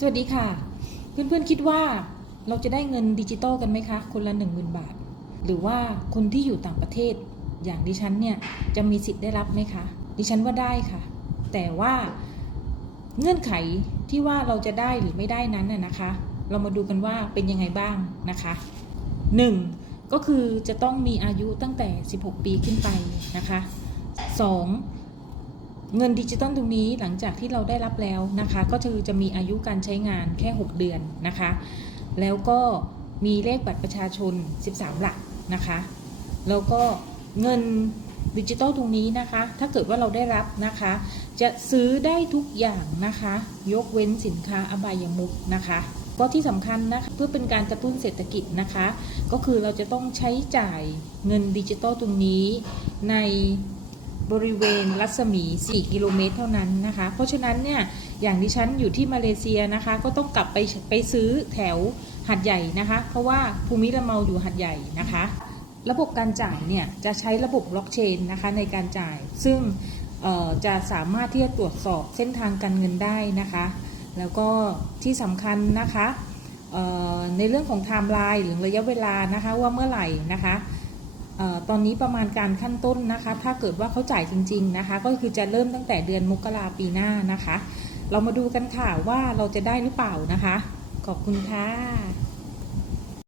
สวัสดีค่ะ เพื่อนๆคิดว่าเราจะได้เงินดิจิตอลกันไหมคะ คนละ 1 0,000 บาท หรือว่าคนที่อยู่ต่างประเทศ อย่างดิฉันเนี่ยจะมีสิทธิ์ได้รับไหมคะ ดิฉันว่าได้ค่ะ แต่ว่าเงื่อนไขที่ว่าเราจะได้หรือไม่ได้นั้นน่ะนะคะ เรามาดูกันว่าเป็นยังไงบ้างนะคะ 1. ก็คือจะต้องมีอายุตั้งแต่ 16 ปีขึ้นไปนะคะ 2. เงินดิจิตอลตรงนี้หลังจากที่เราได้รับแล้วนะคะ ก็คือจะมีอายุการใช้งานแค่ 6 เดือนนะคะ แล้วก็มีเลขบัตรประชาชน 13 หลักนะคะ แล้วก็เงินดิจิตอลตรงนี้นะคะ ถ้าเกิดว่าเราได้รับนะคะ จะซื้อได้ทุกอย่างนะคะ ยกเว้นสินค้าอบายมุกนะคะ ก็ที่สำคัญนะคะเพื่อเป็นการกระตุ้นเศรษฐกิจนะคะ ก็คือเราจะต้องใช้จ่ายเงินดิจิตอลตรงนี้ใน บริเวณรัศมี 4 กิโลเมตรเท่านั้นนะคะ เพราะฉะนั้นเนี่ยอย่างดิฉันอยู่ที่มาเลเซียนะคะ ก็ต้องกลับไปไปซื้อแถวหัดใหญ่นะคะ เพราะว่าภูมิลำเมาอยู่หัดใหญ่นะคะ ระบบการจ่ายเนี่ยจะใช้ระบบบล็อกเชนนะคะในการจ่าย ซึ่งจะสามารถที่จะตรวจสอบเส้นทางการเงินได้นะคะ แล้วก็ที่สำคัญนะคะในเรื่องของไทม์ไลน์หรือระยะเวลานะคะว่าเมื่อไหร่นะคะ ตอนนี้ประมาณการขั้นต้นนะคะ ถ้าเกิดว่าเขาจ่ายจริง ๆนะคะ ก็คือจะเริ่มตั้งแต่เดือนมกราปีหน้านะคะ เรามาดูกันค่ะว่าเราจะได้หรือเปล่านะคะ ขอบคุณค่ะ